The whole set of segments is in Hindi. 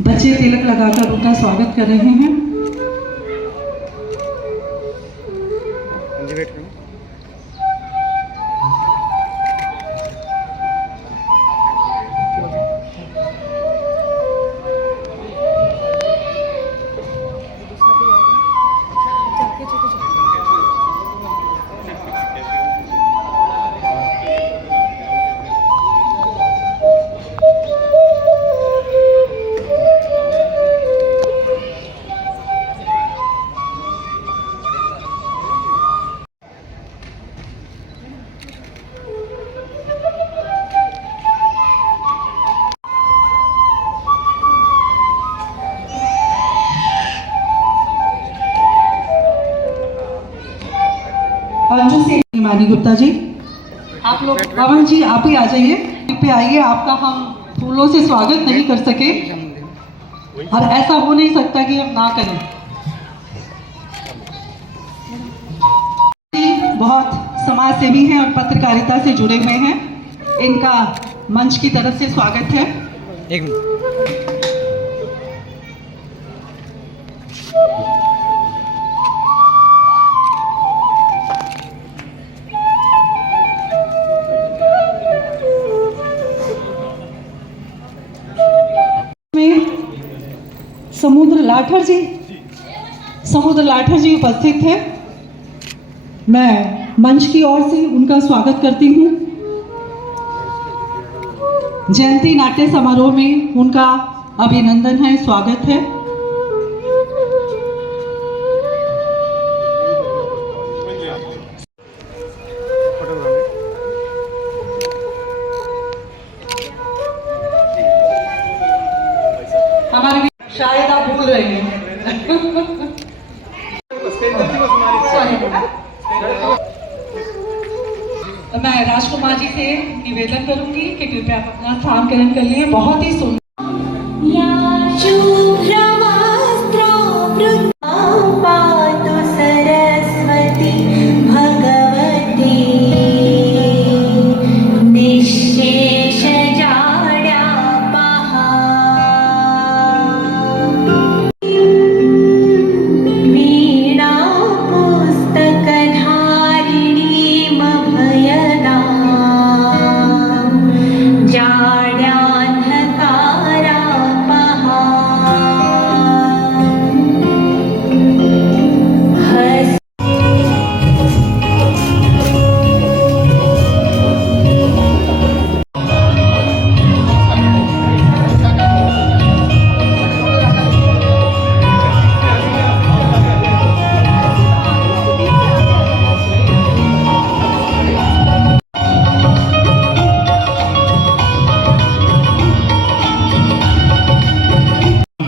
बच्चे तिलक लगाकर उनका स्वागत कर रहे हैं। अंजू से हिमानी गुप्ता जी, आप लोग पवन जी आप ही आ जाइए पे आइए। आपका हम फूलों से स्वागत नहीं कर सके और ऐसा हो नहीं सकता कि हम ना करें। बहुत समाज सेवी हैं और पत्रकारिता से जुड़े हुए हैं। इनका मंच की तरफ से स्वागत है। एक मिनट। समुद्र लाठर जी उपस्थित थे। मैं मंच की ओर से उनका स्वागत करती हूँ। जयंती नाट्य समारोह में उनका अभिनंदन है, स्वागत है। हमारे शायद आप भूल रहे हैं। मैं राजकुमार जी से निवेदन करूंगी कि कृपया आप अपना स्थान ग्रहण कर लिए। बहुत ही सुंदर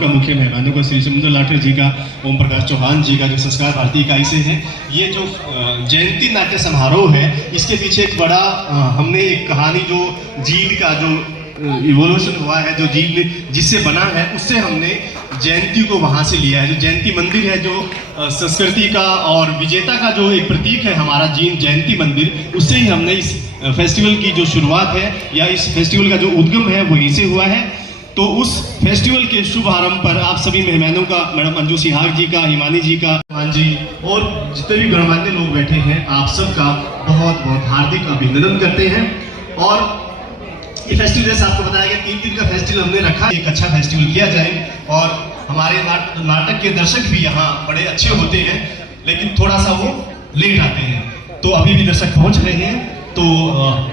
मुख्य मेहमानों का श्री समुद्र लाठर जी का, ओम प्रकाश चौहान जी का जो संस्कार भारती इकाई से है। ये जो जयंती नाट्य समारोह है, इसके पीछे एक बड़ा हमने एक कहानी जो जील का जो इवोल्यूशन हुआ है, जो जील जिससे बना है, उससे हमने जयंती को वहाँ से लिया है। जो जयंती मंदिर है, जो संस्कृति का और विजेता का जो एक प्रतीक है हमारा जयंती मंदिर, उससे ही हमने इस फेस्टिवल की जो शुरुआत है या इस फेस्टिवल का जो उद्गम है वो यहीं से हुआ है। तो उस फेस्टिवल के शुभ आरंभ पर आप सभी मेहमानों का, मैडम अंजू सिहाग जी का, हिमानी जी का, मान जी और जितने भी गणमान्य लोग बैठे हैं, आप सबका बहुत बहुत हार्दिक अभिनंदन करते हैं। और ये फेस्टिवल जैसे आपको बताया गया 3 दिन का फेस्टिवल हमने रखा, एक अच्छा फेस्टिवल किया जाए। और हमारे नाटक के दर्शक भी यहाँ बड़े अच्छे होते हैं, लेकिन थोड़ा सा वो लेट आते हैं, तो अभी भी दर्शक पहुँच रहे हैं। तो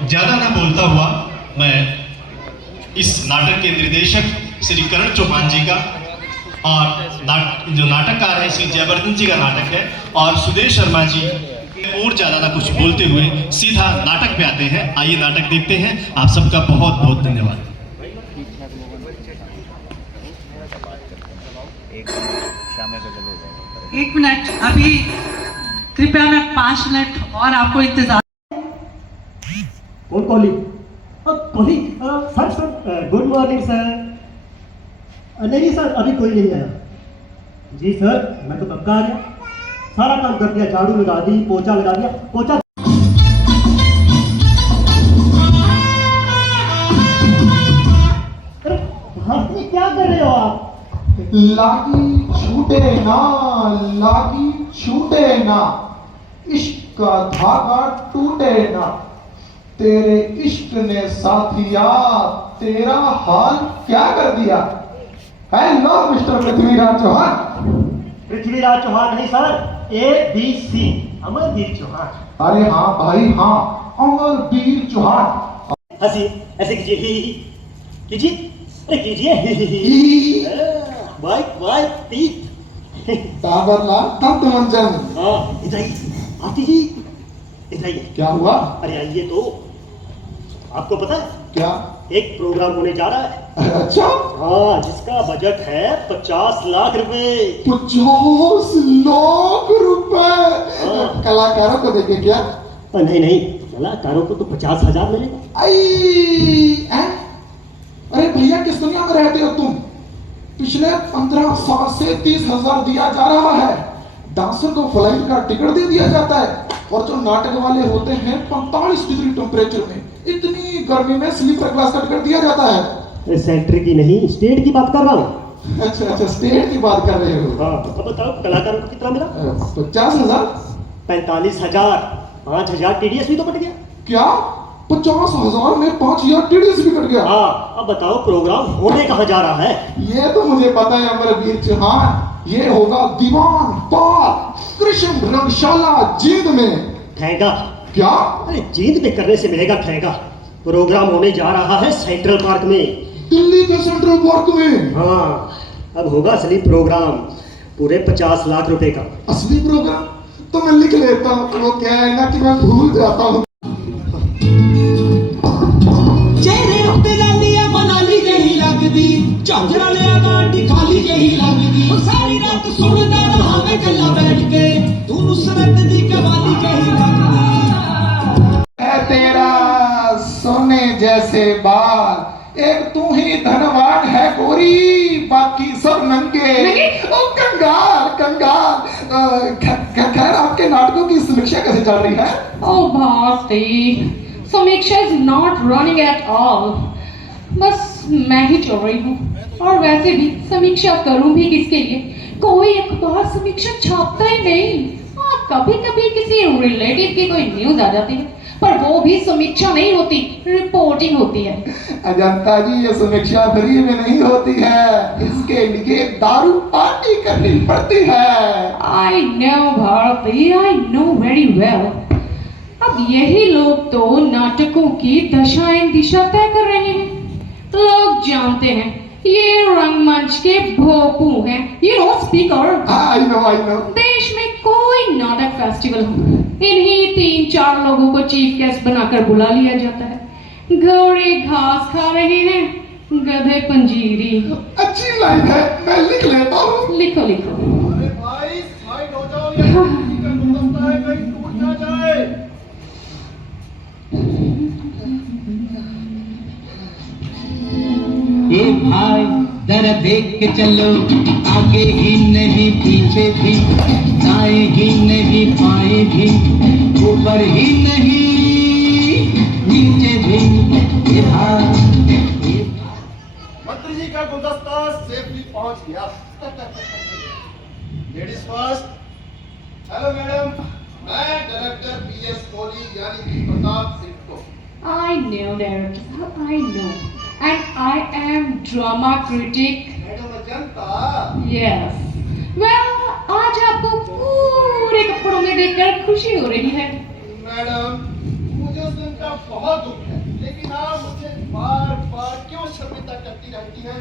ज़्यादा ना बोलता हुआ मैं इस नाटक के निर्देशक श्री करण चौहान जी का और जो नाटककार है श्री जयवर्धन जी का नाटक है, और सुदेश शर्मा जी, और ज्यादा ना कुछ बोलते हुए सीधा नाटक पे आते हैं। आइए नाटक देखते हैं। आप सबका बहुत बहुत धन्यवाद। एक मिनट, अभी कृपया मैं 5 मिनट और आपको इंतजार। और calling sir good morning sir. नहीं सर, अभी कोई नहीं आया। जी सर, मैं तो कब का आ गया, सारा काम कर दिया, झाड़ू लगा दी, पोछा लगा दिया, पोछा। अरे क्या कर रहे हो आप? लागी छूटे ना, लागी छूटे ना, इश्क का धागा टूटे ना, तेरे इश्क ने साथिया तेरा हाल क्या कर दिया। Hello mister Prithviraj Chauhan. पृथ्वीराज चौहान नहीं सर, ABC अमरवीर चौहान। अरे हाँ भाई हाँ, अमरवीर चौहान। हंसी ऐसे कीजिए, ही कीजिए, अरे कीजिए, वाइट वाइट टीथ। ताबरला तंत मंजन। हाँ इधर आइए, आती जी इधर आइए। क्या हुआ? अरे आइए तो, आपको पता है क्या? एक प्रोग्राम होने जा रहा है। अच्छा, हाँ, जिसका बजट है 50 लाख रुपए। 50 लाख रुपए हाँ। कलाकारों को देंगे क्या? नहीं नहीं, कलाकारों को तो 50,000 मिलेगा। अरे भैया, किस दुनिया में रहते हो तुम? पिछले 15 साल से 30,000 दिया जा रहा है। डांसर को फ्लाइट का टिकट दे दिया जाता है, और जो नाटक वाले होते हैं 45 डिग्री टेम्परेचर में, इतनी गर्मी में स्लीपर क्लास का टिकट दिया जाता है। सेंटर की नहीं, स्टेट की बात कर रहा हूँ। अच्छा अच्छा, स्टेट की बात कर रहे हो। हाँ, तो बताओ कलाकारों को कितना मिला? 50,000। 45,000, 5,000 TDS भी तो कट गया। क्या? 50,000 में 5,000 TDS भी कट गया? हाँ, अब बताओ प्रोग्राम होने कहाँ जा रहा है? ये तो मुझे पता है अमरवीर चौहान, ये होगा दीवान पार्क कृष्ण रंगशाला जींद में। ठेगा? क्या? अरे जींद में करने से मिलेगा ठेगा? प्रोग्राम होने जा रहा है सेंट्रल पार्क में। दिल्ली के सेंट्रल पार्क में? हाँ, अब होगा असली प्रोग्राम, पूरे 50 लाख रुपए का। असली प्रोग्राम तो मैं लिख लेता हूँ, वो क्या है ना कि मैं भूल जाता हूँ। चेहरे उत्ते लालिया बनाली जही लगदी, झांझरा लिया गाड़ी खाली जही लगदी। ओ सारी रात सुनदा रहा मैं गल्ला बैठ के, तू नुसरत दी कवाली जही लगदी। है तेरा सोने जैसे बाल, एक तू ही धनवान है गोरी, बाकी सब नंगे। ओ कंगाल कंगाल। खैर, आपके नाटकों की समीक्षा कैसे चल रही है? Oh भारती, समीक्षा is not running at all. बस मैं ही चल रही हूँ, और वैसे भी समीक्षा करूँ भी किसके लिए? कोई अखबार समीक्षा छापता ही नहीं। हाँ, कभी कभी किसी रिलेटिव की कोई न्यूज आ जाती है, पर वो भी समीक्षा नहीं होती, रिपोर्टिंग होती है। अजंता जी, ये समीक्षा फ्री में नहीं होती है, इसके लिए दारू पार्टी करनी पड़ती है। I know Bharti, I know very well. अब यही लोग तो नाटकों की दशाएं दिशा तय कर रहे हैं। लोग जानते हैं ये रंगमंच के भोपू हैं, ये नो स्पीकर। I know. देश में कोई नाटक फेस्टिवल हो, इन्हीं 3-4 लोगों को चीफ गेस्ट बनाकर बुला लिया जाता है। घोड़े घास खा रहे हैं, गधे पंजीरी। अच्छी लाइन है, मैं लिख लेता हूँ। लिखो लिखो। अरे भाई, साइड हो जाओ, ये किसी का गुलदस्ता है, कहीं टूट ना जाए। ए भाई जरा देख के चलो, आगे ही नहीं पीछे भी, दाएं ही नहीं बाएं भी, ऊपर ही नहीं नीचे भी। ए भाई, मंत्री जी का गुलदस्ता सेफली पहुंच गया। Ladies first. हेलो मैडम, मैं डायरेक्टर PS कोहली यानी कि प्रताप सिंह को। I know director, I know, and I am drama critic. Madam Ajanta. Yes. Well, आज आपको पूरे कपड़ों में देखकर खुशी हो रही है। मैडम, मुझे उस दिन का बहुत दुख है, लेकिन आप मुझे बार बार क्यों शर्मिंदा करती रहती हैं?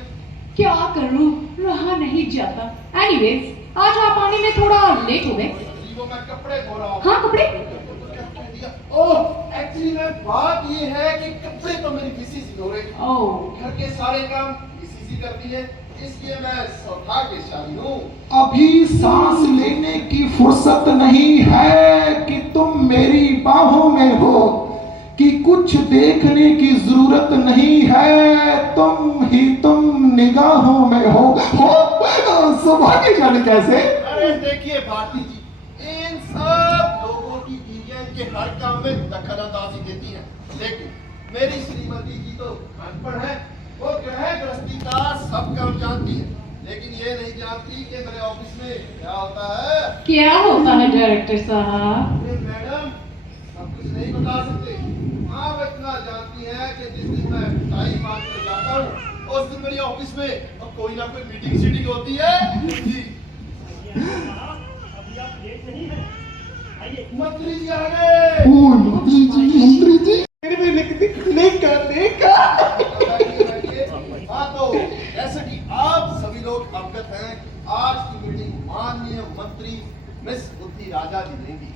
क्या करूं, रहा नहीं जाता। Anyways, आज आप आने में थोड़ा लेट हो गए। वो मैं कपड़े धो रहा हूँ। हाँ, कपड़े? ओह, एक्चुअली में बात ये है कि कपड़े तो मेरी मिसेस धो रही है। ओह, घर के सारे काम मिसेस ही करती है, इसलिए मैं सौभाग्यशाली हूँ। अभी सांस लेने की फुर्सत नहीं है कि तुम मेरी बाहों में हो, कि कुछ देखने की जरूरत नहीं है, तुम निगाहों में हो। सौभाग्यशाली कैसे? अरे देखिए भारती जी, इन सब लोगों की बीवियां इनके हर काम में दखल अंदाजी देती हैं, लेकिन मेरी श्रीमती जी तो अनपढ़ है, वो ग्रह गृहस्थी का सब काम जानती है, लेकिन ये नहीं जानती कि मेरे ऑफिस में क्या होता है। क्या होता है डायरेक्टर साहब? अरे मैडम, सब कुछ नहीं बता सकते। आप इतना जानती हैं कि जिस दिन मैं टाइम मांग कर जाता हूँ उस दिन मेरी ऑफिस में अब कोई ना कोई मीटिंग शीटिंग होती है। जी अभी आप लेट नहीं है, आइए। मंत्री जी आ गए। मंत्री जी फिर भी लिखा हाँ, तो जैसे कि आप सभी लोग अवगत हैं कि आज की मीटिंग माननीय मंत्री मिस बुद्धि राजा जी लेंगी।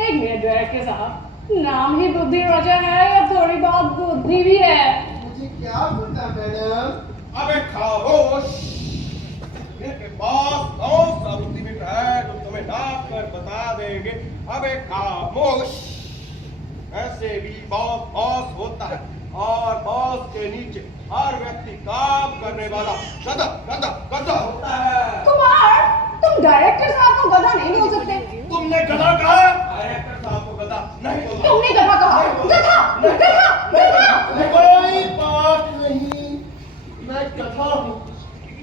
एक मिनट डायरेक्टर साहब, नाम ही बुद्धि राजा है या थोड़ी बहुत बुद्धि भी है? मुझे क्या पता मैडम। अबे खामोश, इनके पास कौन सा बुद्धिमित है जो तुम्हें नाप कर बता देंगे। अबे खामोश, ऐसे भी बॉस बॉस होता है और बॉस के नीचे हर व्यक्ति काम करने वाला गधा गधा गधा होता है। कुमार, तुम डायरेक्टर साहब को गधा नहीं बोल सकते। तुमने गधा कहा? डायरेक्टर साहब को गधा नहीं बोला। तुमने गधा कहा। गधा गधा गधा। कोई बात नहीं, मैं गधा हूँ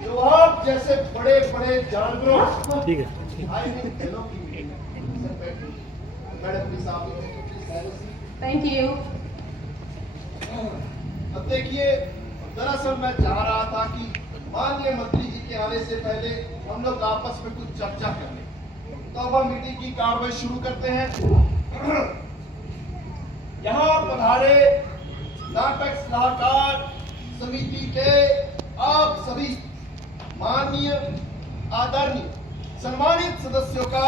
जो आप जैसे बड़े बड़े जानवरों ठीक है। मैडम प्लीज आप थैंक यू। अब देखिए, दरअसल मैं चाह रहा था कि माननीय मंत्री जी के आने से पहले हम लोग आपस में कुछ चर्चा कर लें। तो अब हम मीटिंग की कार्रवाई शुरू करते हैं। यहाँ पधारे नाटक सलाहकार समिति के आप सभी माननीय आदरणीय सम्मानित सदस्यों का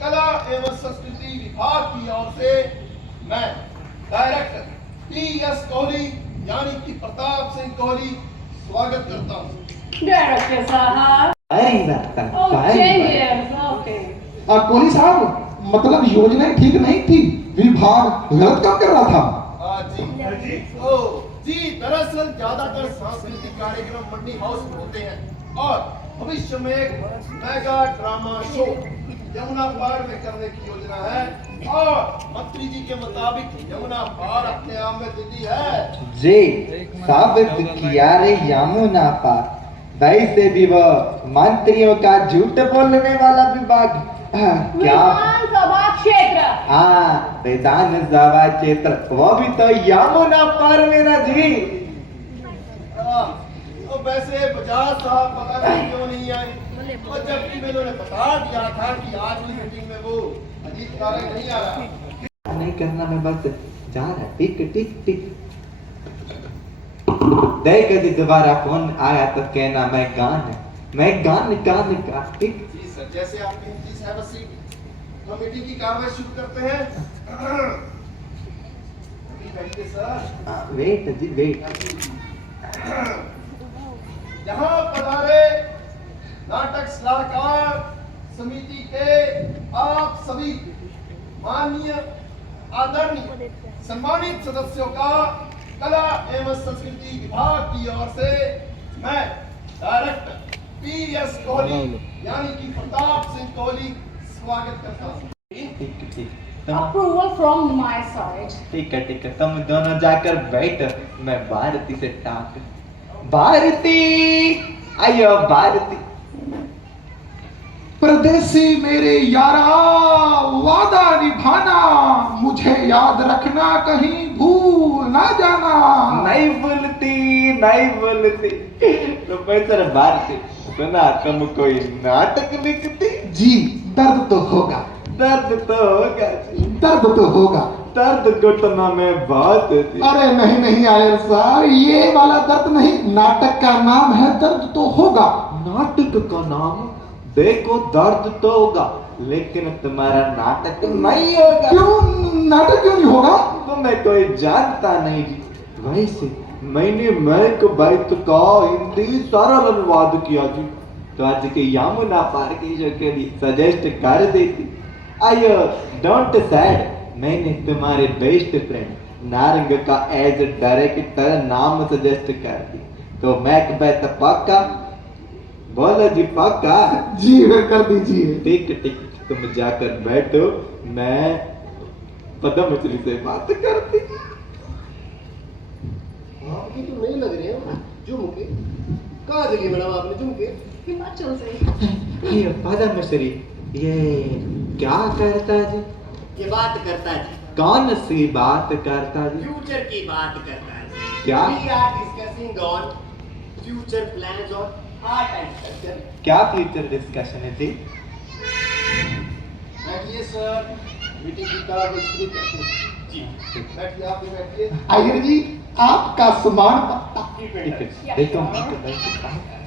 कला एवं संस्कृति विभाग की ओर से मैं डायरेक्टर टी.एस. कोहली यानी कि प्रताप सिंह कोहली स्वागत करता हूँ। डायरेक्टर साहब। ओह चेंजेस, ओके। कोहली साहब, मतलब योजना ठीक नहीं थी, विभाग गलत काम कर रहा था। जी दरअसल ज्यादातर सांस्कृतिक कार्यक्रम मंडी हाउस में होते हैं और भविष्य में एक मेगा ड्रामा शो यमुना पार में करने की योजना है और मंत्री जी के मुताबिक यमुना पार अपने आप में दिल्ली है। जी साबित किया रे यमुना पार। वैसे भी वह मंत्रियों का झूठ बोलने वाला विभाग क्या? विधानसभा क्षेत्र। हाँ, विधानसभा क्षेत्र, वो भी तो यमुना पार मेरा जी। तो वैसे बजाज साहब पता नहीं क्यों नहीं आए, और जबकि मैंने उन्हें बता दिया था कि आज की मीटिंग में वो अजीत कारक नहीं आ रहा। नहीं करना, मैं बस जा रहा। टिक टिक टिक। देख यदि दोबारा फोन आया तो कहना मैं गान का टिक। जी सर, जैसे आपकी प्लीज हैव अ सीट। तो मीटिंग की कार्रवाई शुरू करते हैं। अभी बैठिए सर। वेट जी वेट। यहाँ पधारे नाटक सलाहकार समिति के आप सभी माननीय आदरणीय सम्मानित सदस्यों का कला एवं संस्कृति विभाग की ओर से मैं डायरेक्टर टी.एस. कोहली यानी कि प्रताप सिंह कोहली स्वागत करता हूँ। Approval from my side. ठीक है, तुम दोनों जाकर बैठो, मैं भारती से टाक। भारती, आयो भारती। परदेसी मेरे यारा, वादा निभाना, मुझे याद रखना, कहीं भूल ना जाना। नहीं बोलती। प्रोफेसर भारती, सुना तुम कोई नाटक लिखती? जी दर्द तो होगा। दर्द तो होगा। दर्द घुटना में बात होती। अरे नहीं आयर साहब, ये वाला दर्द नहीं, नाटक का नाम है दर्द तो होगा। नाटक का नाम? देखो दर्द तो होगा, लेकिन तुम्हारा नाटक नहीं होगा। क्यों नाटक क्यों नहीं होगा? तुम्हें कोई जानता नहीं जी। वैसे मैंने मैक बैत का हिंदी सरल अनुवाद किया जी, तो आज के यमुना पार की शो के लिए सजेस्ट कर देती। आयो डोंट सैड, मैंने तुम्हारे बेस्ट फ्रेंड नारंग का एज डायरेक्टर नाम सजेस्ट कर दी, तो मैक बैत पक्का? बोलो जी पक्का? जी कर दीजिए। ठीक, तुम जाकर बैठो, मैं पद्मश्री से बात करती। तो नहीं लग रहे हैं जो मुझे कहाँ से लिए मैडम आपने झुमके? हिमाचल से। ये पदम मिस्त्री ये क्या करता है जी? ये बात करता है जी, कौन सी बात करता है जी? फ्यूचर की बात करता है जी। क्या? We are discussing on future plans on art and culture. क्या फ्यूचर डिस्कशन है जी? बैठिए सर, मीटिंग की तरफ शुरू करते हैं। जी, बैठिए, आप भी बैठिए। आयर जी, आपका सामान पक्का ठीक ठीक है। है देखो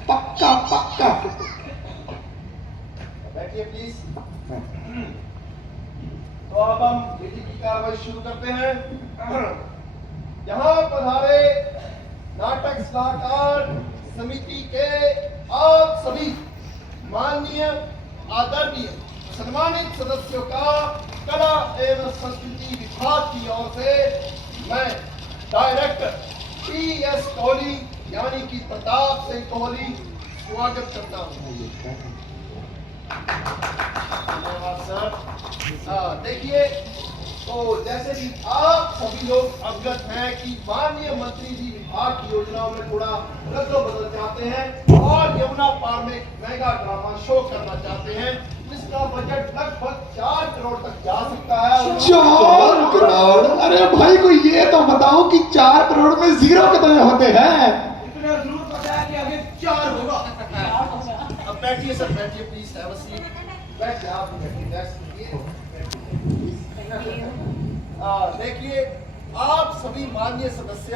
पक्का पक्का। बैठिए प्लीज। तो अब हम मीटिंग की कार्रवाई शुरू करते हैं। यहाँ पधारे नाटक सलाहकार समिति के आप सभी माननीय आदरणीय सम्मानित सदस्यों का कला एवं संस्कृति विभाग की ओर से मैं डायरेक्टर PS कोहली यानी कि प्रताप सिंह कोहली स्वागत करता हूँ। धन्यवाद सर। देखिए, तो जैसे कि आप सभी लोग अवगत हैं कि माननीय मंत्री जी विभाग की योजनाओं में थोड़ा रद्द-बदल चाहते हैं और यमुना पार में मेगा ड्रामा शो करना चाहते हैं, जिसका बजट लगभग 4 करोड़ तक जा सकता है। 4 करोड़? अरे भाई को ये तो बताओ कि 4 करोड़ में जीरो कितने होते हैं? इतना जरूर पता है कि आगे 4 होगा। अब बैठिए सर, बैठिए प्लीज, हैव अ सीट। बैठिए, आप भी बैठिए, देखिए, आप सभी माननीय सदस्य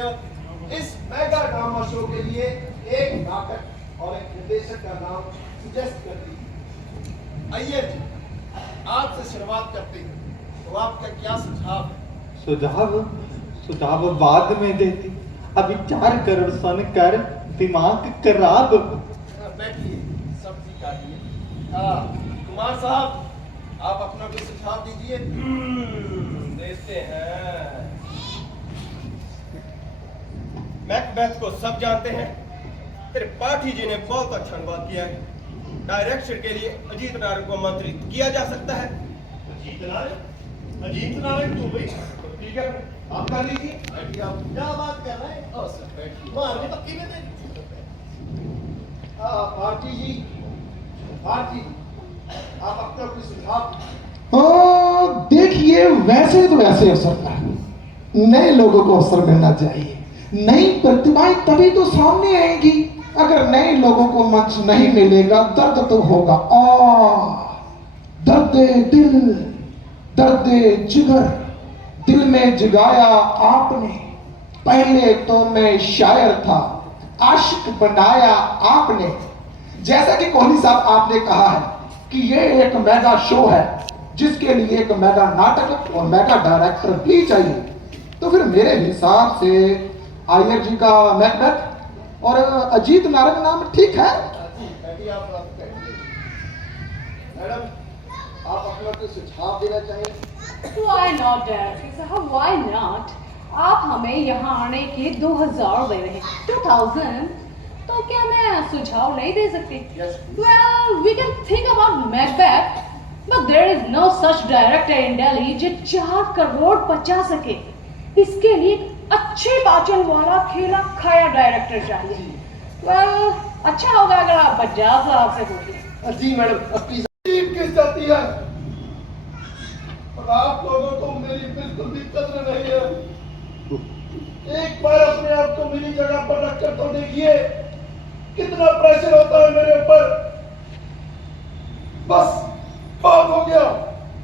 इस मेगा ड्रामा शो के लिए एक नाटक और एक निर्देशक का नाम सजेस्ट कर दीजिए। आइए जी, आपसे शुरुआत करते हैं। तो आपका क्या सुझाव है? सुझाव बाद में देती, अभी 4 करोड़ सुनकर दिमाग खराब। बैठिए, सब्जी काटिए। कुमार साहब, आप अपना कोई सुझाव दीजिए। देते हैं। मैकबेथ को सब जानते हैं। त्रिपाठी जी ने बहुत अच्छा अनुवाद किया है। डायरेक्शन के लिए अजीत नारायण को आमंत्रित किया जा सकता है। अजीत नारायण तो भाई ठीक है, आप कर लीजिए। बैठिए, आप क्या बात कर रहे हैं? ओ सर बैठिए, मारने तक की में दे भारती जी, आप अपना कोई सुझाव। देखिए, वैसे तो ऐसे अवसर है, नए लोगों को अवसर मिलना चाहिए। नई प्रतिभाएं तभी तो सामने आएंगी। अगर नए लोगों को मंच नहीं मिलेगा, दर्द तो होगा। दर्द दिल, दर्द जिगर, दिल में जगाया आपने। पहले तो मैं शायर था, आशिक बनाया आपने। जैसा कि कोहली साहब आपने कहा है कि ये एक मेगा शो है, जिसके लिए एक मेगा नाटक और मेगा डायरेक्टर भी चाहिए। तो फिर मेरे हिसाब से आयर जी का मैकबेथ और अजीत नारायण नाम ठीक है। मैडम, आप अपना कोई सुझाव देना चाहेंगे? Why not, Director साहब? Why not? आप हमें यहाँ आने के 2000 दे रहे हैं, 2000, तो क्या मैं सुझाव नहीं दे सकती? Yes, Well, we can think about Macbeth, but there is no such director in Delhi जो 4 करोड़ बचा सके। इसके लिए अच्छे पाचन वाला खेला खाया डायरेक्टर चाहिए। Well, अच्छा होगा अगर आप बजाज साहब से बोलिए। जी मैडम, प्लीज। किस जाती है और आप लोगों को मेरी बिल्कुल भी कदर नहीं है। एक बार अपने आप को मेरी जगह पर रखकर तो देखिए कितना प्रेशर होता है मेरे ऊपर। बस बहुत हो गया,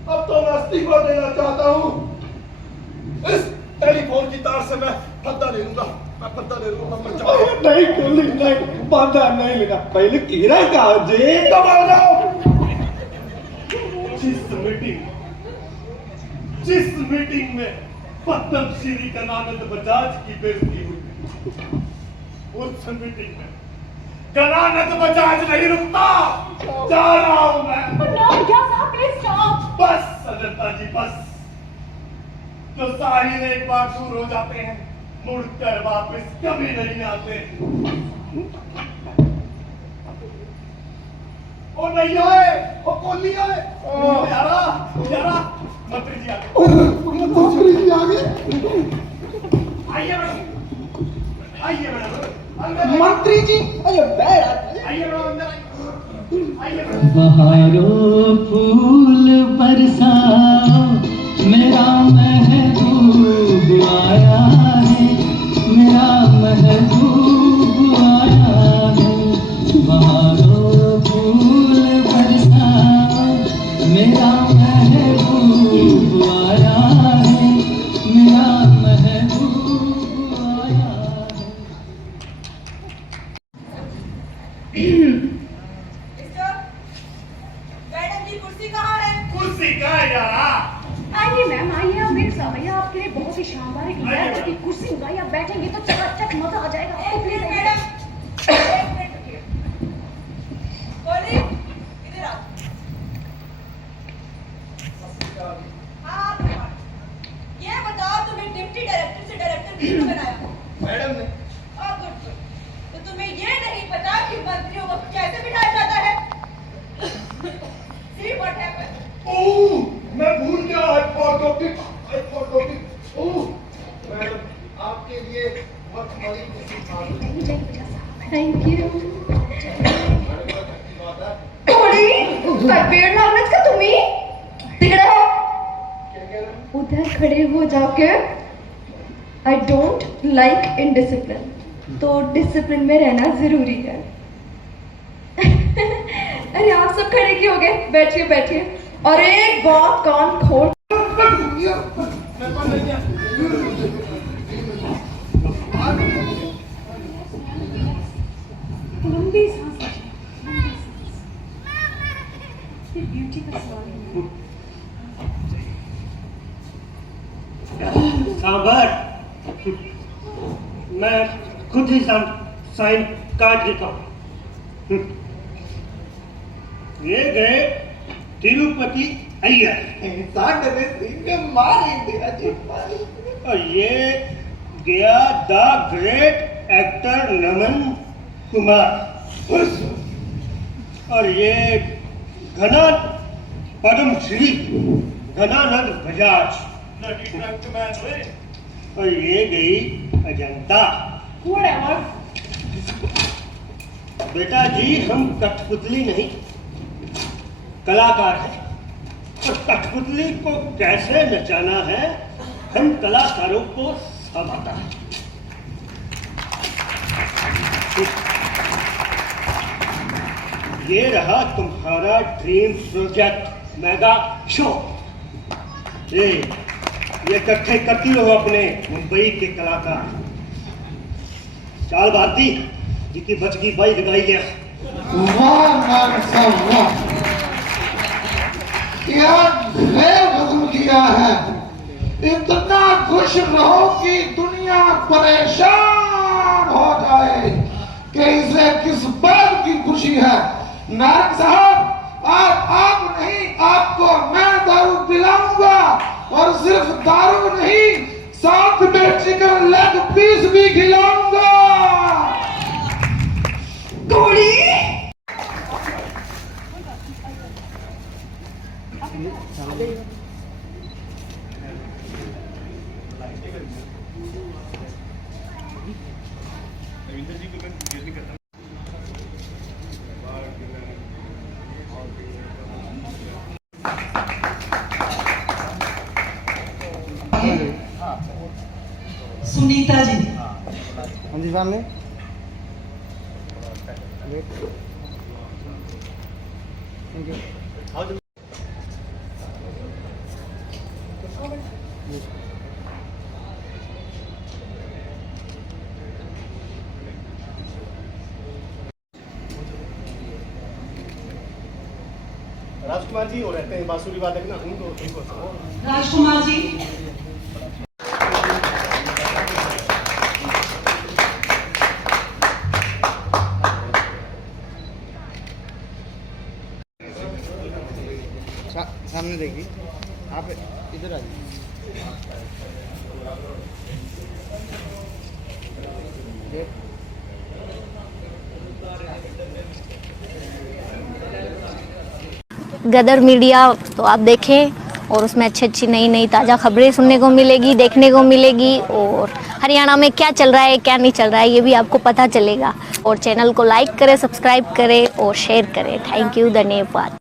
अब तो मैं इस्तीफा देना चाहता हूँ। इस टेलीफोन की तार से मैं फद्दा ले लूंगा, नहीं कोहली, नहीं बाधा नहीं लेना, पहले कीरा का जी जिस मीटिंग में पद्म श्री गणानंद बजाज की बेइज्जती हुई, उस मीटिंग में गणानंद बजाज नहीं रुकता। जा रहा हूं मैं। No, क्या साहब, please stop. बस अजंता जी, बस। जो साहिल एक बार दूर हो जाते हैं, मुड़कर वापस कभी नहीं आते। ओ नहीं आए, ओ कोहली आए, यारा मंत्री जी आ गए। मंत्री जी आ गए। आइए मैडम, मंत्री जी बहारों फूल बरसाओ, मेरा महबूब आया है, मेरा महबूब आया है। बहारों फूल बरसाओ, मेरा महबूब आया है, मेरा महबूब आया है। मैडम जी कुर्सी कहाँ है? कुर्सी का यार आइए मैम आइए, आप मेरे साथ आइए, आपके लिए बहुत ही शानदार एक लैब की कुर्सी होगा, आप बैठेंगे तो चकाचक मजा आ जाएगा आपको। प्लीज मैडम एक मिनट रुकिए। कॉलिंग इधर आओ। हाँ आप ये बताओ तुम्हें डिप्टी डायरेक्टर से डायरेक्टर किसने बनाया? मैडम ने। Good good. तो तुम्हें ये नहीं पता कि मंत्रियों को कैसे बिठाया जाता है? See what happened? ओह मैं भूल गया I forgot it oh madam आपके लिए बहुत बड़ी खुशी की बात है। Thank you. थोड़ी काय पेड़ लागण्यात का तुम्ही? तिकडे हो. उधर खड़े हो जाके। आई डोंट लाइक इनडिसिप्लिन, तो डिसिप्लिन में रहना जरूरी है। अरे आप सब खड़े क्यों हो गए? बैठिए बैठिए। और एक बात कान खोल, लंबी सांस लीजिए। ब्यूटी का सवाल है। सांभर मैं खुद ही साइन काट देता हूँ। ये गए तिरुपति अय्यर और ये गया द ग्रेट एक्टर नमन कुमार और ये घना पद्मश्री घनानंद बजाज और ये गई अजंता। बेटा जी हम कठपुतली नहीं कलाकार हैं और कठपुतली को कैसे नचाना है हम कलाकारों को सब आता है। ये रहा तुम्हारा ड्रीम प्रोजेक्ट मेगा शो। ये इकट्ठे करती रहो अपने मुंबई के कलाकार। चाल भारती जी की बचगी बाई लगाई गया। वाह मान साहब वाह क्या खेल बदल दिया है। इतना खुश रहो कि दुनिया परेशान हो जाए कि इसे किस बात की खुशी है। नारायण साहब आप नहीं आपको मैं दारू पिलाऊंगा और सिर्फ दारू नहीं साथ में चिकन लेग पीस भी खिलाऊंगा। थोड़ी सुनीता जी। हाँ जी सामने थैंक यू। राजकुमार जी हो रहते हैं बांसुरी वादक ना उनको राजकुमार जी। सामने देखिए आप इधर आ जाइए। गदर मीडिया तो आप देखें और उसमें अच्छी अच्छी नई नई ताज़ा खबरें सुनने को मिलेगी, देखने को मिलेगी, और हरियाणा में क्या चल रहा है क्या नहीं चल रहा है ये भी आपको पता चलेगा। और चैनल को लाइक करें, सब्सक्राइब करें और शेयर करें। थैंक यू, धन्यवाद।